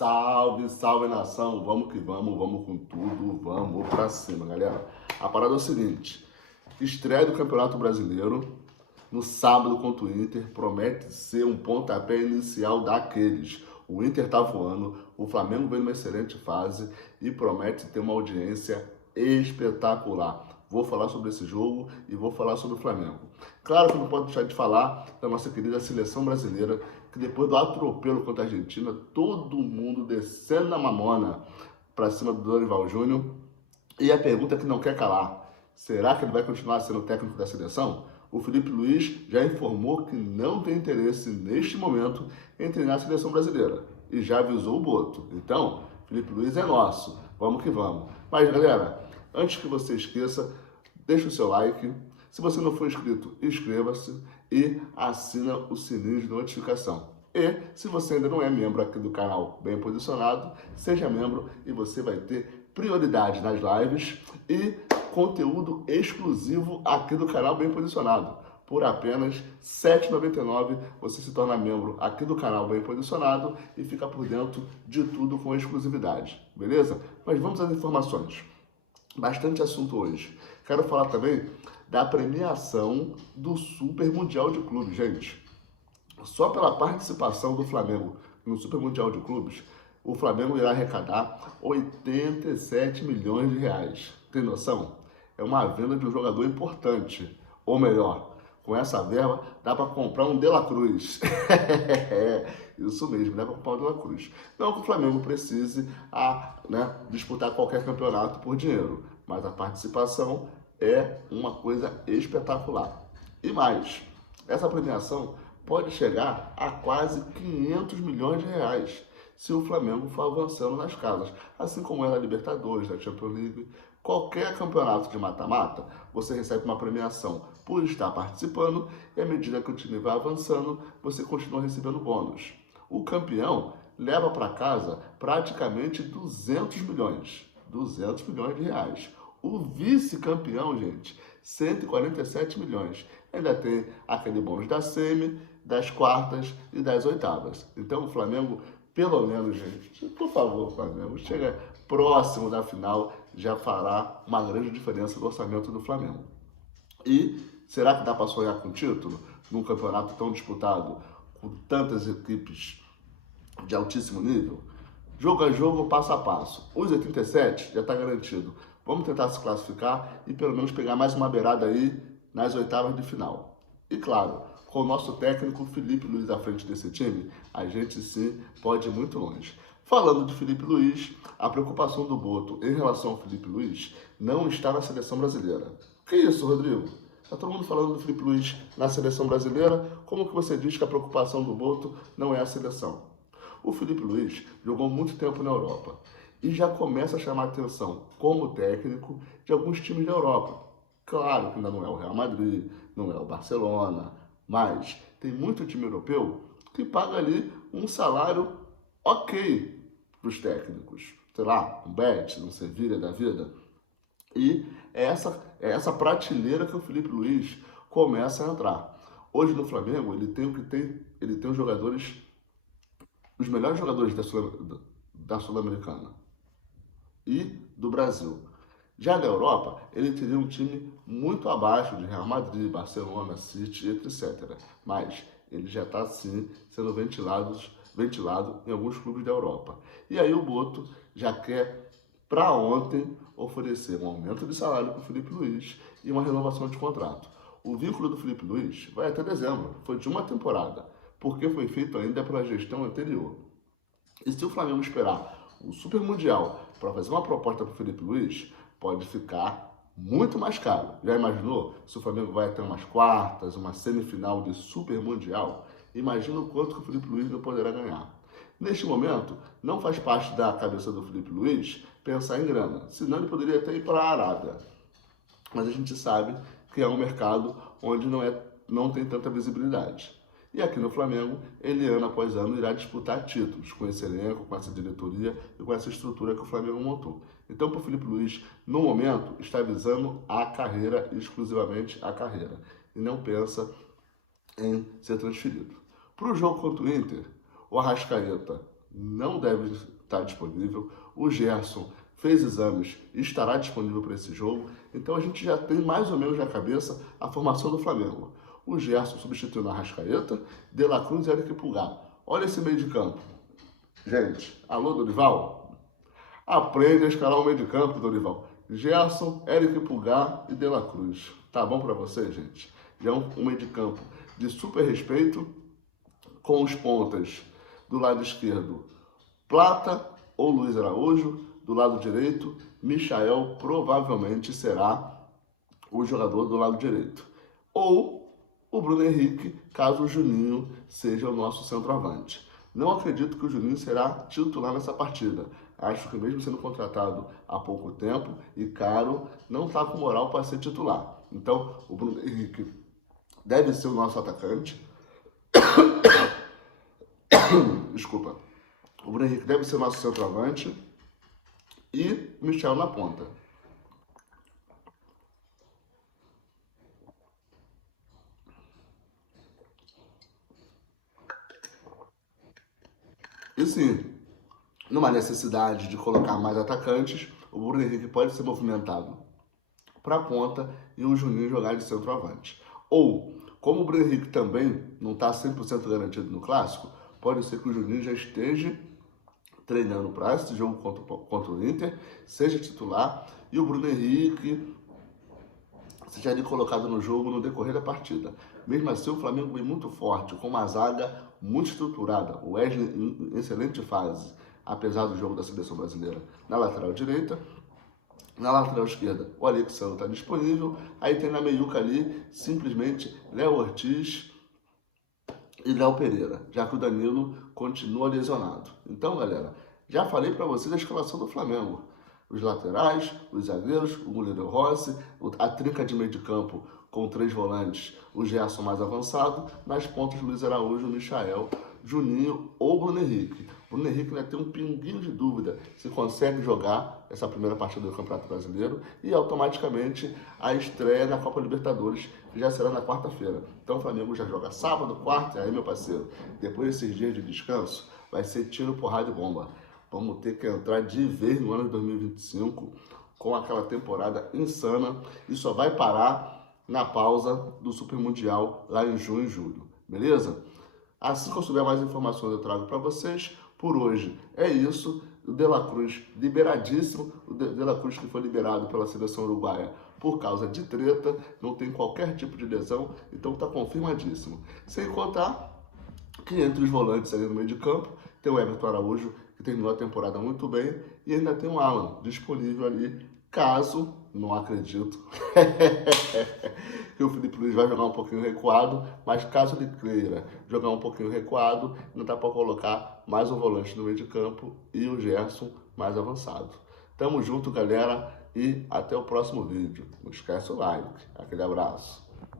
Salve, salve nação, vamos que vamos com tudo, vamos pra cima, galera. A parada é o seguinte, estreia do Campeonato Brasileiro no sábado contra o Inter, promete ser um pontapé inicial daqueles. O Inter tá voando, o Flamengo vem numa excelente fase e promete ter uma audiência espetacular. Vou falar sobre esse jogo e vou falar sobre o Flamengo. Claro que não pode deixar de falar da nossa querida seleção brasileira, que depois do atropelo contra a Argentina, todo mundo descendo na mamona para cima do Dorival Júnior. E a pergunta que não quer calar, será que ele vai continuar sendo técnico da seleção? O Felipe Luiz já informou que não tem interesse neste momento em treinar a seleção brasileira e já avisou o Boto. Então, Felipe Luiz é nosso, vamos que vamos. Mas galera, antes que você esqueça, deixa o seu like. Se você não for inscrito, inscreva-se e assina o sininho de notificação. E se você ainda não é membro aqui do canal Bem Posicionado, seja membro e você vai ter prioridade nas lives e conteúdo exclusivo aqui do canal Bem Posicionado. Por apenas R$ 7,99 você se torna membro aqui do canal Bem Posicionado e fica por dentro de tudo com exclusividade, beleza? Mas vamos às informações. Bastante assunto hoje. Quero falar também da premiação do Super Mundial de Clubes, gente. Só pela participação do Flamengo no Super Mundial de Clubes, o Flamengo irá arrecadar 87 milhões de reais. Tem noção? É uma venda de um jogador importante. Ou melhor, com essa verba dá para comprar um De La Cruz. Isso mesmo, dá para comprar um De La Cruz. Não que o Flamengo precise disputar qualquer campeonato por dinheiro, mas a participação é uma coisa espetacular. E mais, essa premiação pode chegar a quase 500 milhões de reais se o Flamengo for avançando nas casas, assim como é na Libertadores, na Champions League. Qualquer campeonato de mata-mata, você recebe uma premiação por estar participando e à medida que o time vai avançando, você continua recebendo bônus. O campeão leva para casa praticamente 200 milhões de reais. O vice-campeão, gente, 147 milhões. Ainda tem aquele bônus da semi, das quartas e das oitavas. Então o Flamengo, pelo menos, gente, por favor, Flamengo, chega próximo da final, já fará uma grande diferença no orçamento do Flamengo. E será que dá para sonhar com título num campeonato tão disputado, com tantas equipes de altíssimo nível? Jogo a jogo, passo a passo. Os 87 já está garantido. Vamos tentar se classificar e pelo menos pegar mais uma beirada aí nas oitavas de final. E claro, com o nosso técnico Felipe Luiz à frente desse time, a gente sim pode ir muito longe. Falando de Felipe Luiz, a preocupação do Boto em relação ao Felipe Luiz não está na seleção brasileira. Que isso, Rodrigo? Está todo mundo falando do Felipe Luiz na seleção brasileira, como que você diz que a preocupação do Boto não é a seleção? O Felipe Luiz jogou muito tempo na Europa e já começa a chamar a atenção como técnico de alguns times da Europa. Claro que ainda não é o Real Madrid, não é o Barcelona, mas tem muito time europeu que paga ali um salário ok para os técnicos. Sei lá, um Betis, um Sevilha da vida. E é essa prateleira que o Felipe Luiz começa a entrar. Hoje no Flamengo ele tem os jogadores, os melhores jogadores da Sul-Americana e do Brasil. Já na Europa, ele teria um time muito abaixo de Real Madrid, Barcelona, City, etc. Mas ele já está, sim, sendo ventilado em alguns clubes da Europa. E aí o Boto já quer, para ontem, oferecer um aumento de salário para o Felipe Luiz e uma renovação de contrato. O vínculo do Felipe Luiz vai até dezembro, foi de uma temporada, porque foi feito ainda pela gestão anterior. E se o Flamengo esperar o Super Mundial para fazer uma proposta para o Felipe Luiz, pode ficar muito mais caro. Já imaginou se o Flamengo vai até umas quartas, uma semifinal de Super Mundial? Imagina o quanto que o Felipe Luiz não poderá ganhar. Neste momento, não faz parte da cabeça do Felipe Luiz pensar em grana, senão ele poderia até ir para a Arábia. Mas a gente sabe que é um mercado onde não tem tanta visibilidade. E aqui no Flamengo, ele ano após ano irá disputar títulos com esse elenco, com essa diretoria e com essa estrutura que o Flamengo montou. Então, para o Felipe Luiz, no momento, está visando a carreira, exclusivamente a carreira, e não pensa em ser transferido. Para o jogo contra o Inter, o Arrascaeta não deve estar disponível. O Gerson fez exames e estará disponível para esse jogo. Então a gente já tem mais ou menos na cabeça a formação do Flamengo. O Gerson substituindo a Arrascaeta, De La Cruz e Eric Pulgar. Olha esse meio de campo. Gente, alô, Dorival? Aprende a escalar o meio de campo, Dorival. Gerson, Eric Pulgar e De La Cruz. Tá bom para você, gente? Já é um meio de campo de super respeito, com os pontas do lado esquerdo, Plata ou Luiz Araújo. Do lado direito, Michael provavelmente será o jogador do lado direito. Ou o Bruno Henrique, caso o Juninho seja o nosso centroavante. Não acredito que o Juninho será titular nessa partida. Acho que mesmo sendo contratado há pouco tempo e caro, não está com moral para ser titular. Então, o Bruno Henrique deve ser o nosso atacante. Desculpa. O Bruno Henrique deve ser o nosso centroavante e Michel na ponta. E sim, numa necessidade de colocar mais atacantes, o Bruno Henrique pode ser movimentado para a ponta e o Juninho jogar de centroavante. Ou, como o Bruno Henrique também não está 100% garantido no Clássico, pode ser que o Juninho já esteja treinando para esse jogo contra o Inter, seja titular, e o Bruno Henrique seja ali colocado no jogo no decorrer da partida. Mesmo assim, o Flamengo vem muito forte, com uma zaga muito estruturada. O Wesley em excelente fase, apesar do jogo da seleção brasileira, na lateral direita. Na lateral esquerda, o Alexandre está disponível. Aí tem na meiuca ali, simplesmente, Léo Ortiz e Léo Pereira, já que o Danilo continua lesionado. Então, galera, já falei para vocês a escalação do Flamengo. Os laterais, os zagueiros, o goleiro Rossi, a trinca de meio de campo com 3 volantes, o Gerson mais avançado, nas pontas Luiz Araújo, Michael, Juninho ou Bruno Henrique. Bruno Henrique ainda tem um pinguinho de dúvida se consegue jogar essa primeira partida do Campeonato Brasileiro e automaticamente a estreia na Copa Libertadores, que já será na quarta-feira. Então o Flamengo já joga sábado, quarta, e aí, meu parceiro, depois desses dias de descanso, vai ser tiro, porrada e bomba. Vamos ter que entrar de vez no ano de 2025 com aquela temporada insana e só vai parar na pausa do Super Mundial lá em junho e julho, beleza? Assim que eu souber mais informações eu trago para vocês. Por hoje é isso. O De La Cruz liberadíssimo. O De La Cruz que foi liberado pela seleção uruguaia por causa de treta. Não tem qualquer tipo de lesão. Então está confirmadíssimo. Sem contar que entre os volantes ali no meio de campo tem o Everton Araújo, que terminou a temporada muito bem. E ainda tem o Alan disponível ali, caso, não acredito, que o Felipe Luiz vai jogar um pouquinho recuado, mas caso ele queira jogar um pouquinho recuado, não dá para colocar mais um volante no meio de campo e o Gerson mais avançado. Tamo junto, galera, e até o próximo vídeo. Não esquece o like. Aquele abraço.